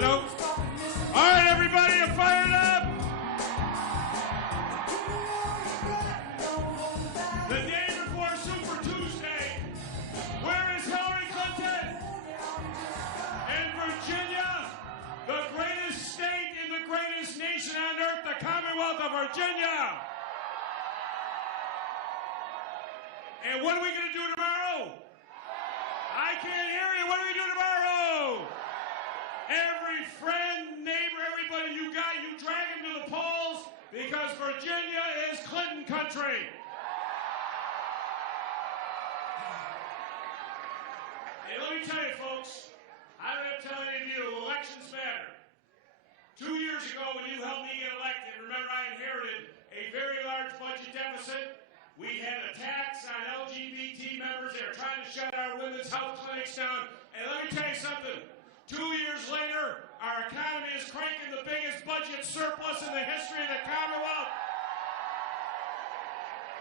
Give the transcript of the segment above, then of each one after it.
Hello? All right, everybody, you fired up? The day before Super Tuesday, where is Hillary Clinton? In Virginia, the greatest state in the greatest nation on earth, the Commonwealth of Virginia. And what are we going to do tomorrow? I can't hear you. What are we going to do tomorrow? Every friend, neighbor, everybody you got, you drag them to the polls because Virginia is Clinton country. Hey, let me tell you, folks, I don't have to tell any of you, elections matter. 2 years ago, when you helped me get elected, remember I inherited a very large budget deficit. We had a tax on LGBT members. They were trying to shut our women's health clinics down. And let me tell you something. 2 years later, our economy is cranking the biggest budget surplus in the history of the Commonwealth.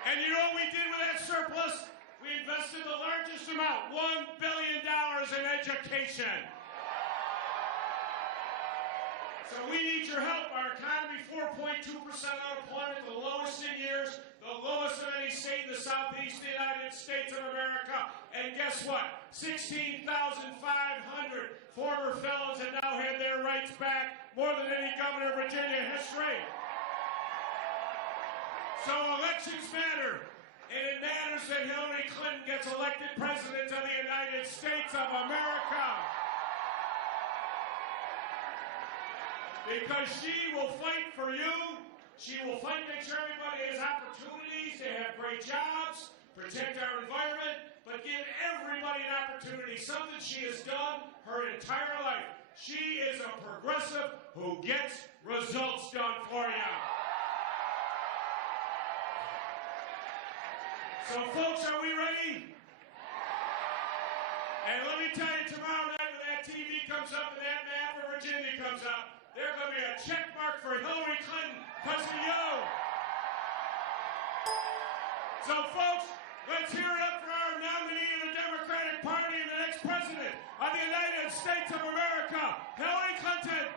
And you know what we did with that surplus? We invested the largest amount, $1 billion in education. So we need your help. Our economy, 4.2% unemployment, the lowest in years, the lowest of any state in the southeast United States of America. And guess what? 16,500 former felons have now had their rights back, more than any governor of Virginia history. So elections matter. And it matters that Hillary Clinton gets elected president of the United States of America. Because she will fight for you. She will fight to make sure everybody has opportunities to have great jobs, protect our environment, but give everybody an opportunity, something she has done her entire life. She is a progressive who gets results done for you. So, folks, are we ready? And let me tell you, tomorrow night when that TV comes up and that map of Virginia comes up, there's going to be a check mark for Hillary Clinton because of you. So, folks, let's hear it up for our nominee of the Democratic Party and the next president of the United States of America, Hillary Clinton.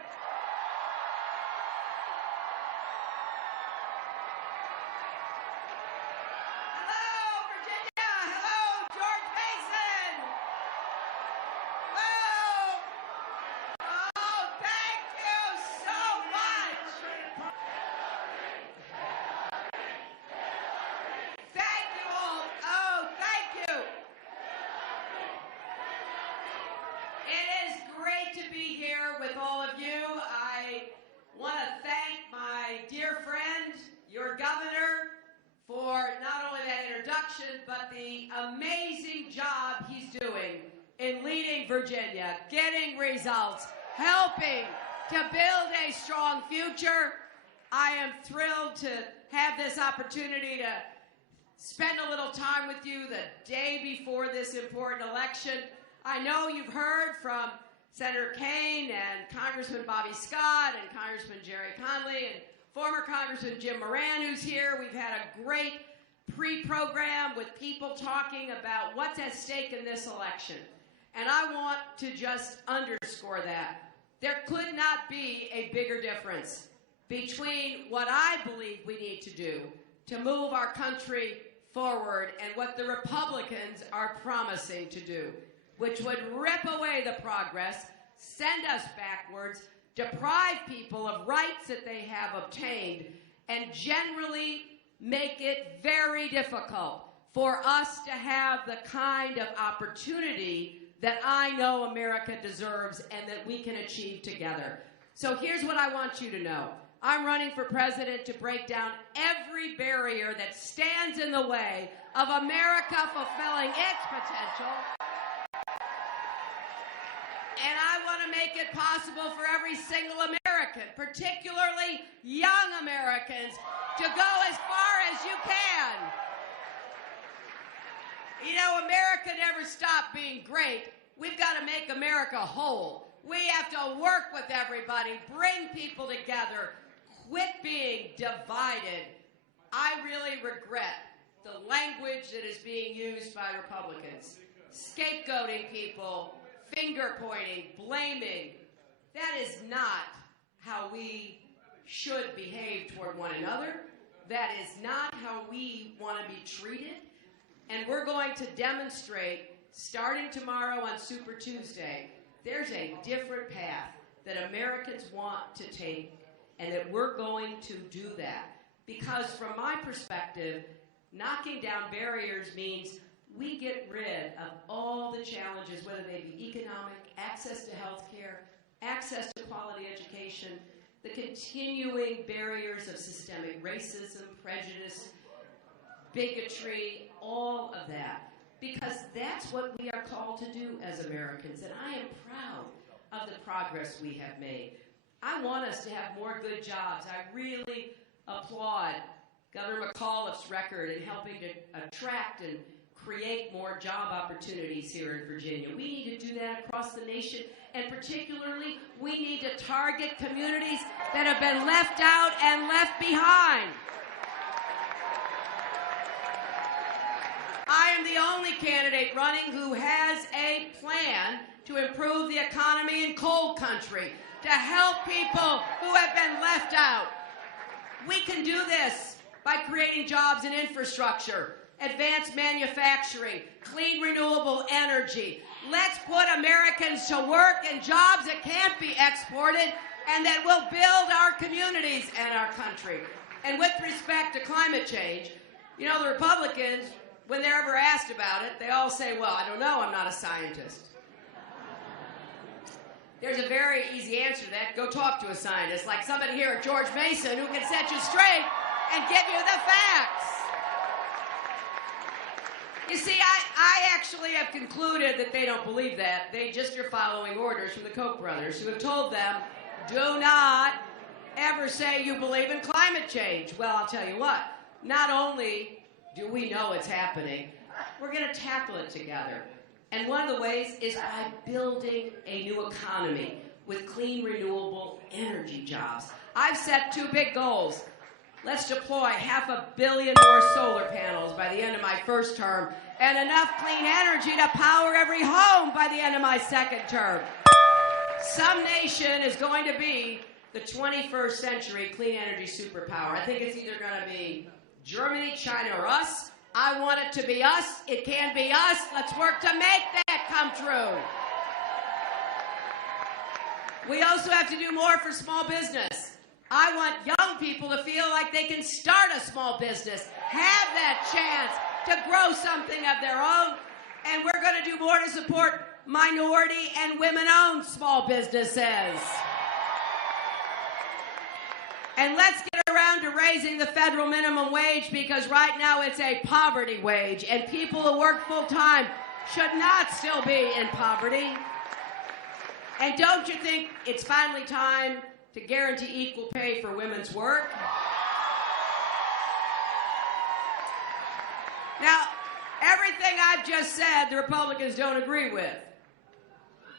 With all of you, I want to thank my dear friend, your governor, for not only that introduction, but the amazing job he's doing in leading Virginia, getting results, helping to build a strong future. I am thrilled to have this opportunity to spend a little time with you the day before this important election. I know you've heard from Senator Kaine and Congressman Bobby Scott and Congressman Jerry Conley and former Congressman Jim Moran, who's here. We've had a great pre-program with people talking about what's at stake in this election. And I want to just underscore that. There could not be a bigger difference between what I believe we need to do to move our country forward and what the Republicans are promising to do, which would rip away the progress, send us backwards, deprive people of rights that they have obtained, and generally make it very difficult for us to have the kind of opportunity that I know America deserves and that we can achieve together. So here's what I want you to know. I'm running for president to break down every barrier that stands in the way of America fulfilling its potential. And I want to make it possible for every single American, particularly young Americans, to go as far as you can. You know, America never stopped being great. We've got to make America whole. We have to work with everybody, bring people together, quit being divided. I really regret the language that is being used by Republicans. Scapegoating people, finger pointing, blaming. That is not how we should behave toward one another. That is not how we want to be treated. And we're going to demonstrate, starting tomorrow on Super Tuesday, there's a different path that Americans want to take, and that we're going to do that. Because from my perspective, knocking down barriers means we get rid of all the challenges, whether they be economic, access to health care, access to quality education, the continuing barriers of systemic racism, prejudice, bigotry, all of that. Because that's what we are called to do as Americans, and I am proud of the progress we have made. I want us to have more good jobs. I really applaud Governor McAuliffe's record in helping to attract and create more job opportunities here in Virginia. We need to do that across the nation, and particularly, we need to target communities that have been left out and left behind. I am the only candidate running who has a plan to improve the economy in coal country, to help people who have been left out. We can do this by creating jobs and infrastructure, advanced manufacturing, clean renewable energy. Let's put Americans to work in jobs that can't be exported and that will build our communities and our country. And with respect to climate change, you know, the Republicans, when they're ever asked about it, they all say, well, I don't know, I'm not a scientist. There's a very easy answer to that. Go talk to a scientist, like somebody here at George Mason who can set you straight and give you the facts. You see, I actually have concluded that they don't believe that. They just are following orders from the Koch brothers, who have told them, do not ever say you believe in climate change. Well, I'll tell you what, not only do we know it's happening, we're going to tackle it together. And one of the ways is by building a new economy with clean, renewable energy jobs. I've set two big goals. Let's deploy 500 million more solar panels by the end of my first term, and enough clean energy to power every home by the end of my second term. Some nation is going to be the 21st century clean energy superpower. I think it's either going to be Germany, China, or us. I want it to be us. It can be us. Let's work to make that come true. We also have to do more for small business. I want young people to feel like they can start a small business, have that chance to grow something of their own, and we're going to do more to support minority and women-owned small businesses. And let's get around to raising the federal minimum wage, because right now it's a poverty wage, and people who work full-time should not still be in poverty. And don't you think it's finally time to guarantee equal pay for women's work? Now, everything I've just said, the Republicans don't agree with.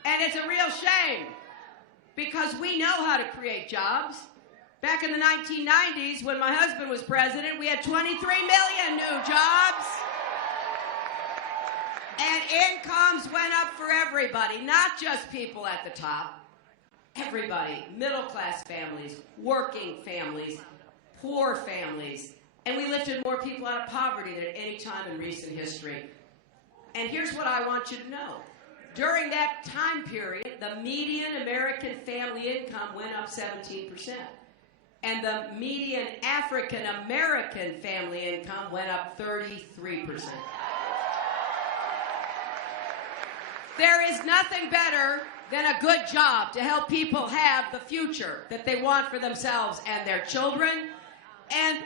And it's a real shame, because we know how to create jobs. Back in the 1990s, when my husband was president, we had 23 million new jobs. And incomes went up for everybody, not just people at the top. Everybody, middle-class families, working families, poor families. And we lifted more people out of poverty than at any time in recent history. And here's what I want you to know. During that time period, the median American family income went up 17%. And the median African-American family income went up 33%. There is nothing better than a good job to help people have the future that they want for themselves and their children. And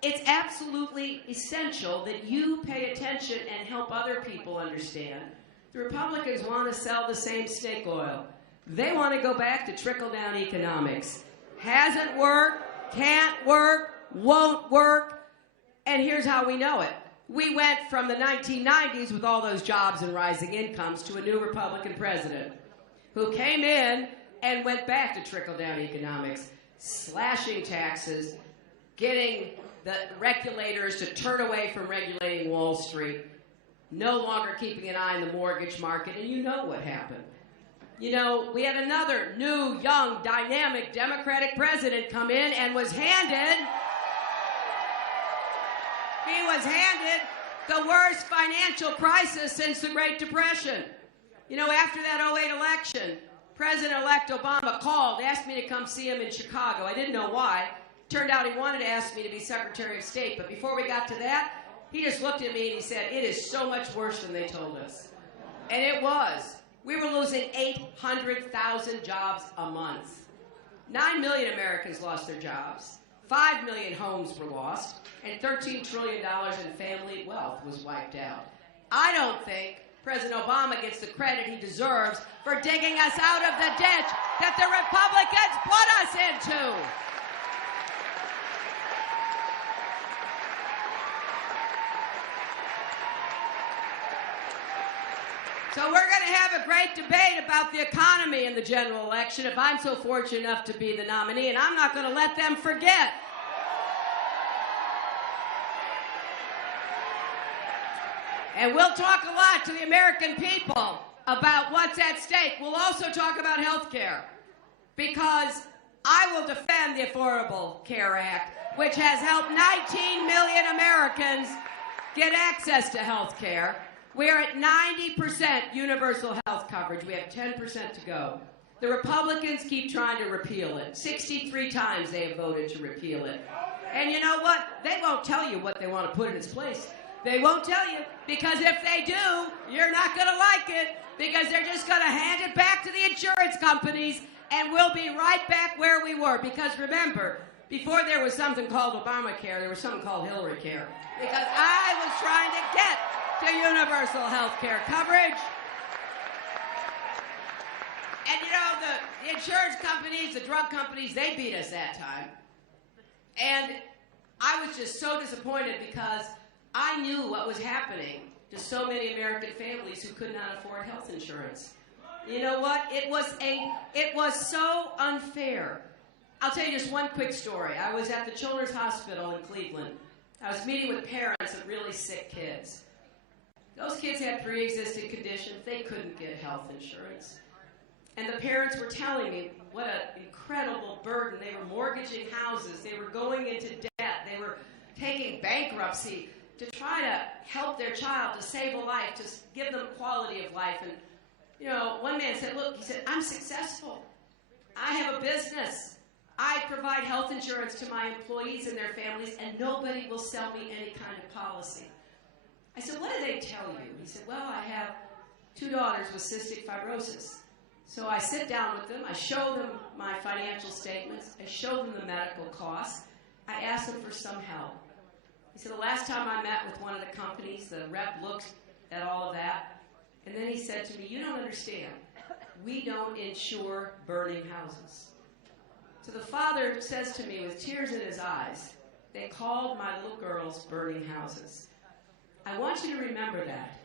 it's absolutely essential that you pay attention and help other people understand. The Republicans want to sell the same snake oil. They want to go back to trickle-down economics. Hasn't worked, can't work, won't work, and here's how we know it. We went from the 1990s with all those jobs and rising incomes to a new Republican president who came in and went back to trickle-down economics, slashing taxes, getting the regulators to turn away from regulating Wall Street, no longer keeping an eye on the mortgage market, and you know what happened. You know, we had another new, young, dynamic Democratic president come in and was handed the worst financial crisis since the Great Depression. You know, after that '08 election, President-elect Obama called, asked me to come see him in Chicago. I didn't know why. Turned out he wanted to ask me to be Secretary of State, but before we got to that, he just looked at me and he said, "It is so much worse than they told us." And it was. We were losing 800,000 jobs a month. 9 million Americans lost their jobs. 5 million homes were lost, and $13 trillion in family wealth was wiped out. I don't think President Obama gets the credit he deserves for digging us out of the ditch that the Republicans put us into. So we're going to have a great debate about the economy in the general election if I'm so fortunate enough to be the nominee, and I'm not going to let them forget. And we'll talk a lot to the American people about what's at stake. We'll also talk about health care, because I will defend the Affordable Care Act, which has helped 19 million Americans get access to health care. We're at 90% universal health coverage. We have 10% to go. The Republicans keep trying to repeal it. 63 times they have voted to repeal it. And you know what? They won't tell you what they want to put in its place. They won't tell you, because if they do, you're not going to like it, because they're just going to hand it back to the insurance companies, and we'll be right back where we were. Because remember, before there was something called Obamacare, there was something called Hillary Care. Because I was trying to get to universal health care coverage. And you know, the insurance companies, the drug companies, they beat us that time. And I was just so disappointed, because I knew what was happening to so many American families who could not afford health insurance. You know what? It was so unfair. I'll tell you just one quick story. I was at the Children's Hospital in Cleveland. I was meeting with parents of really sick kids. Those kids had pre-existing conditions. They couldn't get health insurance. And the parents were telling me what an incredible burden. They were mortgaging houses. They were going into debt. They were taking bankruptcy to try to help their child, to save a life, to give them quality of life. And, you know, one man said, look, he said, I'm successful. I have a business. I provide health insurance to my employees and their families, and nobody will sell me any kind of policy. I said, what do they tell you? He said, well, I have 2 daughters with cystic fibrosis. So I sit down with them. I show them my financial statements. I show them the medical costs. I ask them for some help. He said, the last time I met with one of the companies, the rep looked at all of that, and then he said to me, you don't understand. We don't insure burning houses. So the father says to me with tears in his eyes, they called my little girls burning houses. I want you to remember that,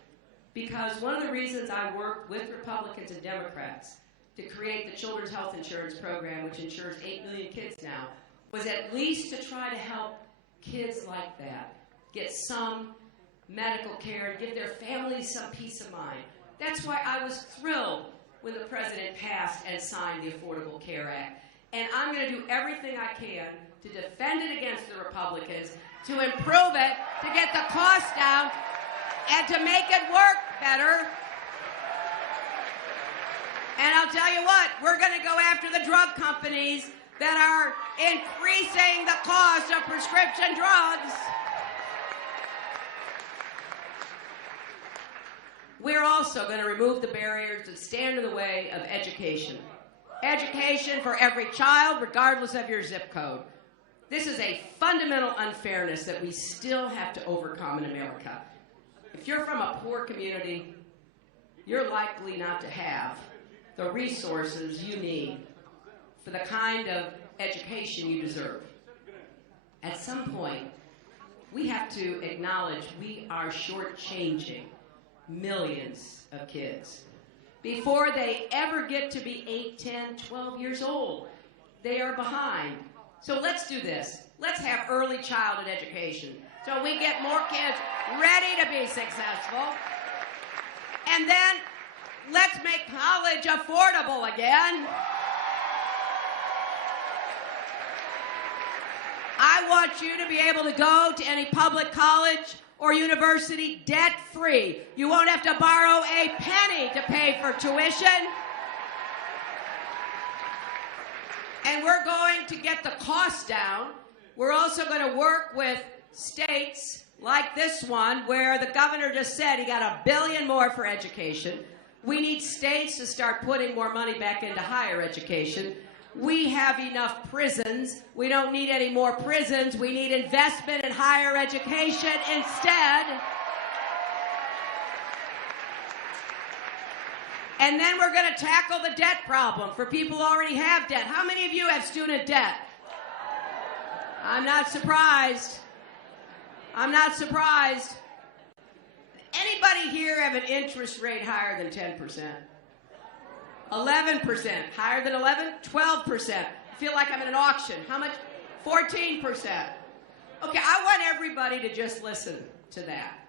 because one of the reasons I worked with Republicans and Democrats to create the Children's Health Insurance Program, which insures 8 million kids now, was at least to try to help kids like that get some medical care and give their families some peace of mind. That's why I was thrilled when the president passed and signed the Affordable Care Act. And I'm going to do everything I can to defend it against the Republicans, to improve it, to get the cost down, and to make it work better. And I'll tell you what, we're going to go after the drug companies that are increasing the cost of prescription drugs. We're also going to remove the barriers that stand in the way of education. Education for every child, regardless of your zip code. This is a fundamental unfairness that we still have to overcome in America. If you're from a poor community, you're likely not to have the resources you need for the kind of education you deserve. At some point, we have to acknowledge we are shortchanging millions of kids. Before they ever get to be 8, 10, 12 years old, they are behind. So let's do this. Let's have early childhood education so we get more kids ready to be successful. And then let's make college affordable again. I want you to be able to go to any public college or university debt-free. You won't have to borrow a penny to pay for tuition. And we're going to get the cost down. We're also going to work with states like this one where the governor just said he got $1 billion more for education. We need states to start putting more money back into higher education. We have enough prisons. We don't need any more prisons. We need investment in higher education instead. And then we're going to tackle the debt problem for people who already have debt. How many of you have student debt? I'm not surprised. I'm not surprised. Anybody here have an interest rate higher than 10%? 11%. Higher than 11? 12%. I feel like I'm in an auction. How much? 14%. Okay, I want everybody to just listen to that.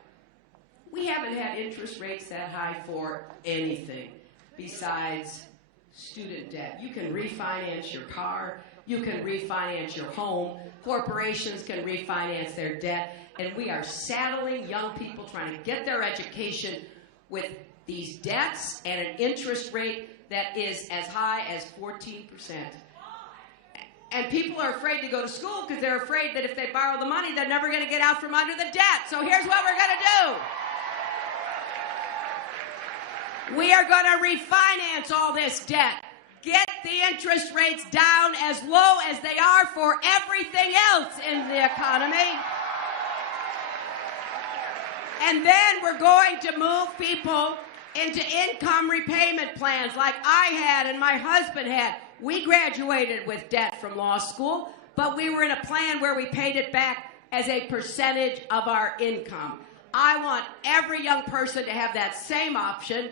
We haven't had interest rates that high for anything besides student debt. You can refinance your car. You can refinance your home. Corporations can refinance their debt. And we are saddling young people trying to get their education with these debts and an interest rate that is as high as 14%. And people are afraid to go to school because they're afraid that if they borrow the money, they're never going to get out from under the debt. So here's what we're going to do. We are going to refinance all this debt. Get the interest rates down as low as they are for everything else in the economy. And then we're going to move people into income repayment plans like I had and my husband had. We graduated with debt from law school, but we were in a plan where we paid it back as a percentage of our income. I want every young person to have that same option.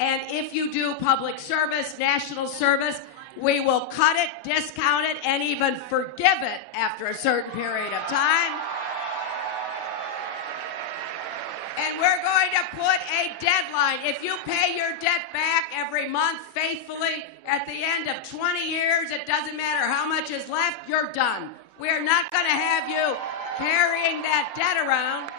And if you do public service, national service, we will cut it, discount it, and even forgive it after a certain period of time. And we're going to put a deadline. If you pay your debt back every month faithfully, at the end of 20 years, it doesn't matter how much is left, you're done. We're not going to have you carrying that debt around.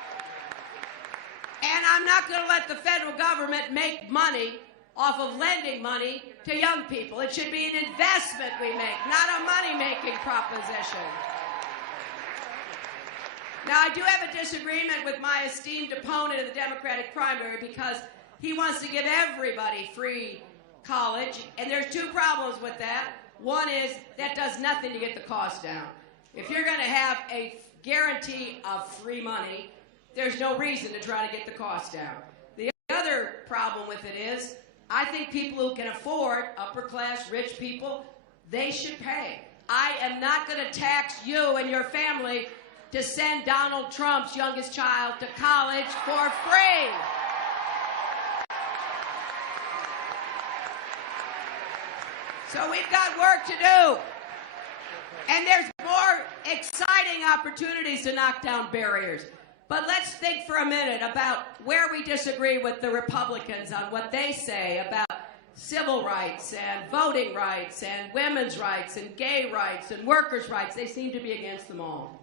And I'm not going to let the federal government make money off of lending money to young people. It should be an investment we make, not a money-making proposition. Now, I do have a disagreement with my esteemed opponent in the Democratic primary because he wants to give everybody free college, and there's two problems with that. One is that does nothing to get the cost down. If you're going to have a guarantee of free money, there's no reason to try to get the cost down. The other problem with it is I think people who can afford, upper-class, rich people, they should pay. I am not going to tax you and your family to send Donald Trump's youngest child to college for free. So we've got work to do. And there's more exciting opportunities to knock down barriers. But let's think for a minute about where we disagree with the Republicans on what they say about civil rights and voting rights and women's rights and gay rights and workers' rights. They seem to be against them all.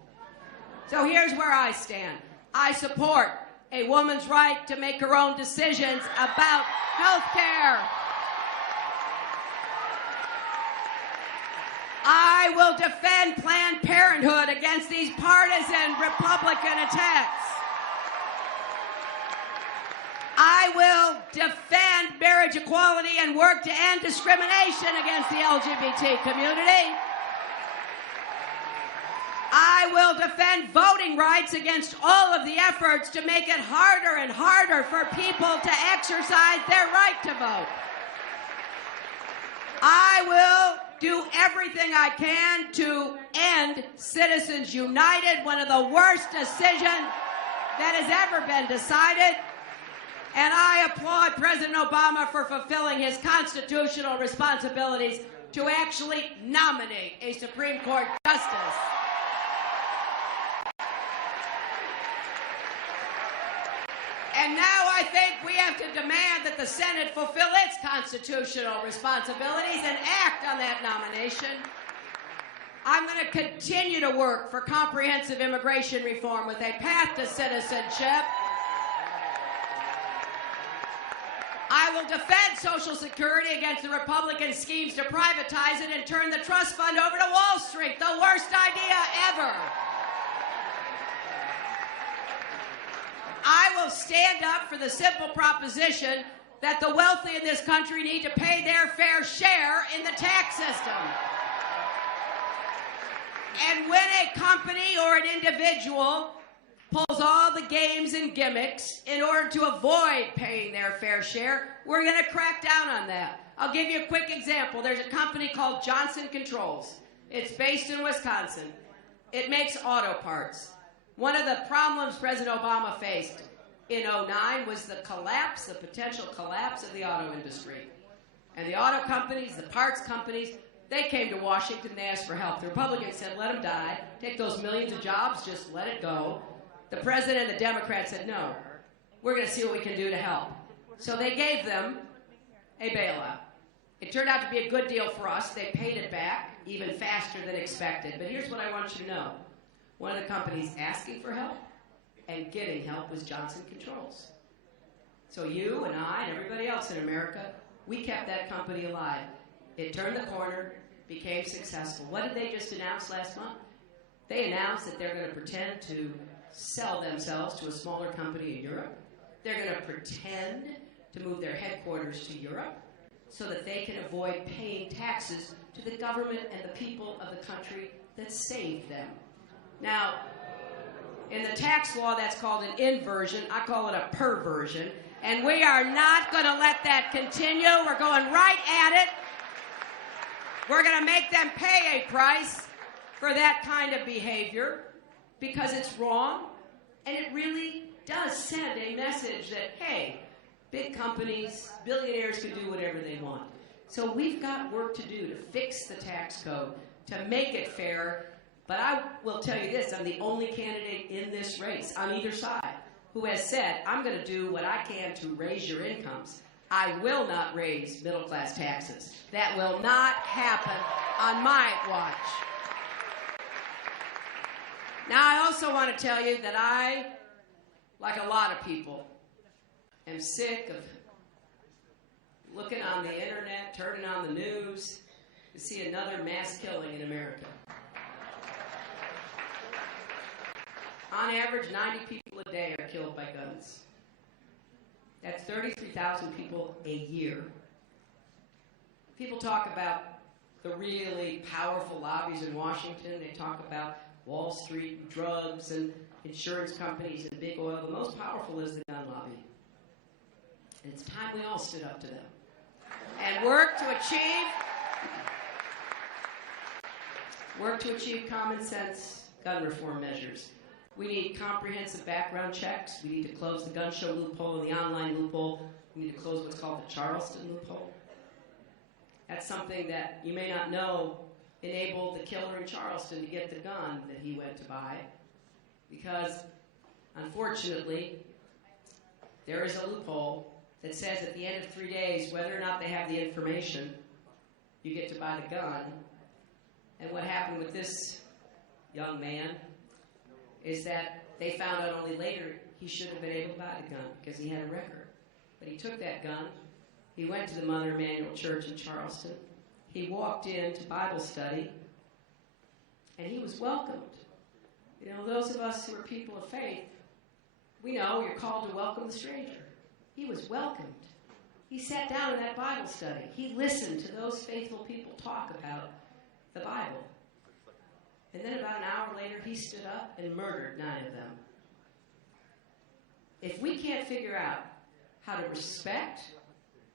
So here's where I stand. I support a woman's right to make her own decisions about health care. I will defend Planned Parenthood against these partisan Republican attacks. I will defend marriage equality and work to end discrimination against the LGBT community. I will defend voting rights against all of the efforts to make it harder and harder for people to exercise their right to vote. I will do everything I can to end Citizens United, one of the worst decisions that has ever been decided. And I applaud President Obama for fulfilling his constitutional responsibilities to actually nominate a Supreme Court justice. And now I think we have to demand that the Senate fulfill its constitutional responsibilities and act on that nomination. I'm going to continue to work for comprehensive immigration reform with a path to citizenship. I will defend Social Security against the Republican schemes to privatize it and turn the trust fund over to Wall Street, the worst idea ever. I will stand up for the simple proposition that the wealthy in this country need to pay their fair share in the tax system. And when a company or an individual pulls all the games and gimmicks in order to avoid paying their fair share, we're going to crack down on that. I'll give you a quick example. There's a company called Johnson Controls. It's based in Wisconsin. It makes auto parts. One of the problems President Obama faced in 2009 was the potential collapse of the auto industry. And the auto companies, the parts companies, they came to Washington, they asked for help. The Republicans said, let them die, take those millions of jobs, just let it go. The president and the Democrats said, no, we're going to see what we can do to help. So they gave them a bailout. It turned out to be a good deal for us. They paid it back even faster than expected. But here's what I want you to know. One of the companies asking for help and getting help was Johnson Controls. So you and I and everybody else in America, we kept that company alive. It turned the corner, became successful. What did they just announce last month? They announced that they're going to pretend to sell themselves to a smaller company in Europe. They're going to pretend to move their headquarters to Europe so that they can avoid paying taxes to the government and the people of the country that saved them. Now, in the tax law, that's called an inversion. I call it a perversion. And we are not going to let that continue. We're going right at it. We're going to make them pay a price for that kind of behavior because it's wrong. And it really does send a message that, hey, big companies, billionaires can do whatever they want. So we've got work to do to fix the tax code, to make it fair. But I will tell you this, I'm the only candidate in this race on either side who has said, I'm going to do what I can to raise your incomes. I will not raise middle-class taxes. That will not happen on my watch. Now, I also want to tell you that I, like a lot of people, am sick of looking on the internet, turning on the news to see another mass killing in America. On average, 90 people a day are killed by guns. That's 33,000 people a year. People talk about the really powerful lobbies in Washington. They talk about Wall Street and drugs and insurance companies and big oil. The most powerful is the gun lobby. And it's time we all stood up to them and work to achieve common sense gun reform measures. We need comprehensive background checks. We need to close the gun show loophole and the online loophole. We need to close what's called the Charleston loophole. That's something that you may not know enabled the killer in Charleston to get the gun that he went to buy. Because, unfortunately, there is a loophole that says at the end of 3 days, whether or not they have the information, you get to buy the gun. And what happened with this young man is that they found out only later he should have been able to buy the gun because he had a record. But he took that gun, he went to the Mother Emanuel Church in Charleston, he walked into Bible study, and he was welcomed. You know, those of us who are people of faith, we know you're called to welcome the stranger. He was welcomed. He sat down in that Bible study. He listened to those faithful people talk about the Bible. And then about an hour later, he stood up and murdered 9 of them. If we can't figure out how to respect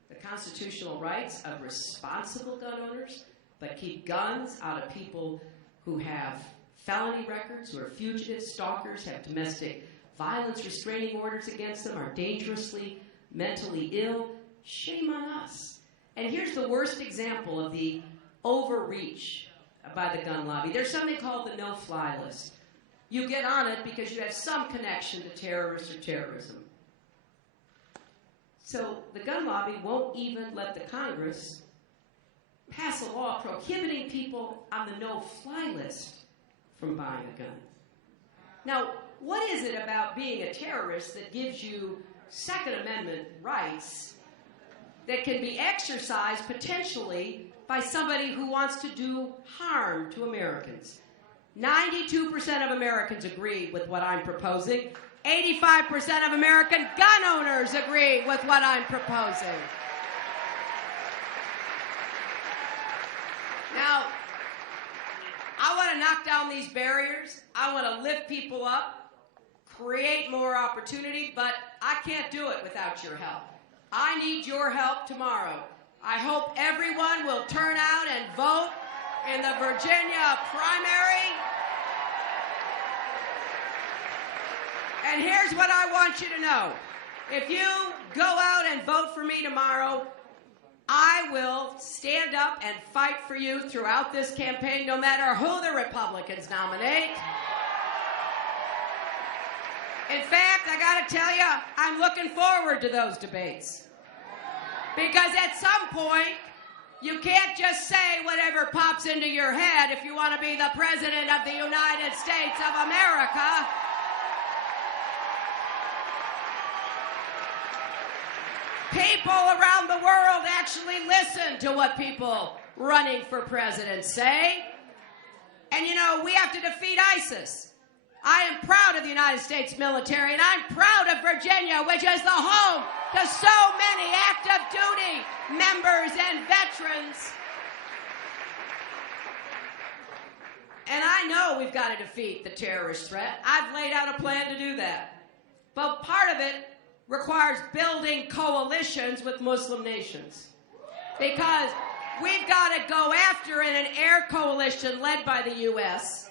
the constitutional rights of responsible gun owners, but keep guns out of people who have felony records, who are fugitives, stalkers, have domestic violence restraining orders against them, are dangerously mentally ill, shame on us. And here's the worst example of the overreach by the gun lobby. There's something called the no-fly list. You get on it because you have some connection to terrorists or terrorism. So the gun lobby won't even let the Congress pass a law prohibiting people on the no-fly list from buying a gun. Now, what is it about being a terrorist that gives you Second Amendment rights that can be exercised potentially by somebody who wants to do harm to Americans? 92% of Americans agree with what I'm proposing. 85% of American gun owners agree with what I'm proposing. Now, I want to knock down these barriers. I want to lift people up, create more opportunity, but I can't do it without your help. I need your help tomorrow. I hope everyone will turn out and vote in the Virginia primary. And here's what I want you to know. If you go out and vote for me tomorrow, I will stand up and fight for you throughout this campaign, no matter who the Republicans nominate. In fact, I got to tell you, I'm looking forward to those debates. Because at some point, you can't just say whatever pops into your head if you want to be the President of the United States of America. People around the world actually listen to what people running for president say. And you know, we have to defeat ISIS. I am proud of the United States military, and I'm proud of Virginia, which is the home to so many active duty members and veterans. And I know we've got to defeat the terrorist threat. I've laid out a plan to do that. But part of it requires building coalitions with Muslim nations. Because we've got to go after in an air coalition led by the U.S.,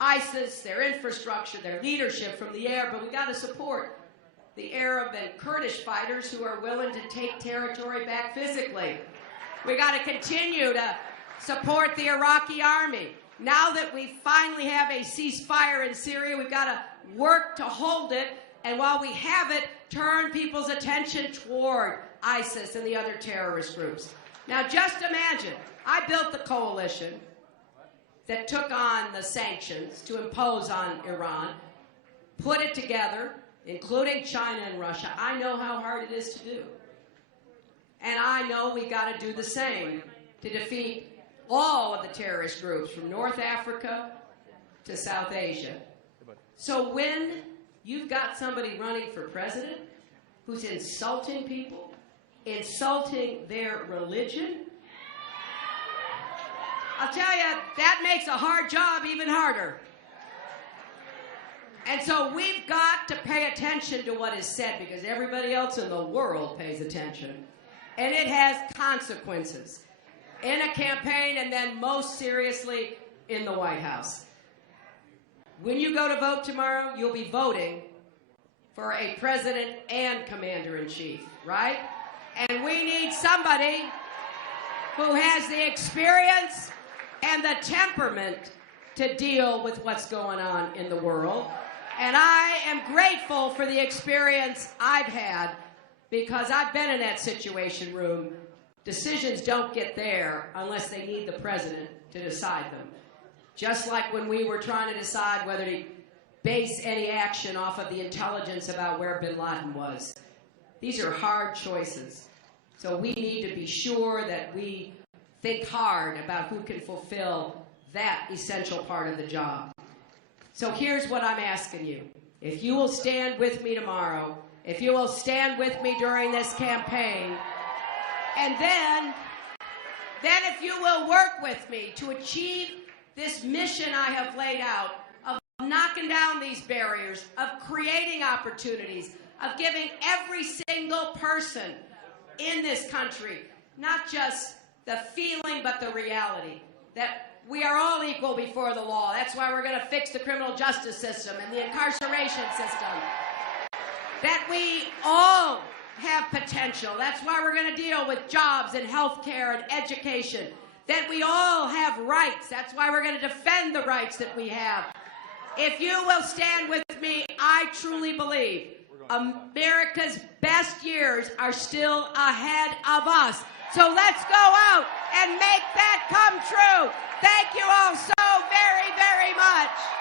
ISIS, their infrastructure, their leadership from the air, but we've got to support the Arab and Kurdish fighters who are willing to take territory back physically. We've got to continue to support the Iraqi army. Now that we finally have a ceasefire in Syria, we've got to work to hold it, and while we have it, turn people's attention toward ISIS and the other terrorist groups. Now just imagine, I built the coalition that took on the sanctions to impose on Iran, put it together, including China and Russia. I know how hard it is to do. And I know we've got to do the same to defeat all of the terrorist groups from North Africa to South Asia. So when you've got somebody running for president who's insulting people, insulting their religion, I'll tell you, that makes a hard job even harder. And so we've got to pay attention to what is said, because everybody else in the world pays attention. And it has consequences in a campaign, and then most seriously in the White House. When you go to vote tomorrow, you'll be voting for a president and commander-in-chief, right? And we need somebody who has the experience and the temperament to deal with what's going on in the world. And I am grateful for the experience I've had, because I've been in that situation room. Decisions don't get there unless they need the president to decide them. Just like when we were trying to decide whether to base any action off of the intelligence about where bin Laden was. These are hard choices. So we need to be sure that we think hard about who can fulfill that essential part of the job. So here's what I'm asking you. If you will stand with me tomorrow, if you will stand with me during this campaign, and then if you will work with me to achieve this mission I have laid out of knocking down these barriers, of creating opportunities, of giving every single person in this country not just the feeling but the reality that we are all equal before the law. That's why we're going to fix the criminal justice system and the incarceration system. That we all have potential. That's why we're going to deal with jobs and health care and education. That we all have rights. That's why we're going to defend the rights that we have. If you will stand with me, I truly believe America's best years are still ahead of us. So let's go out and make that come true. Thank you all so very, very much.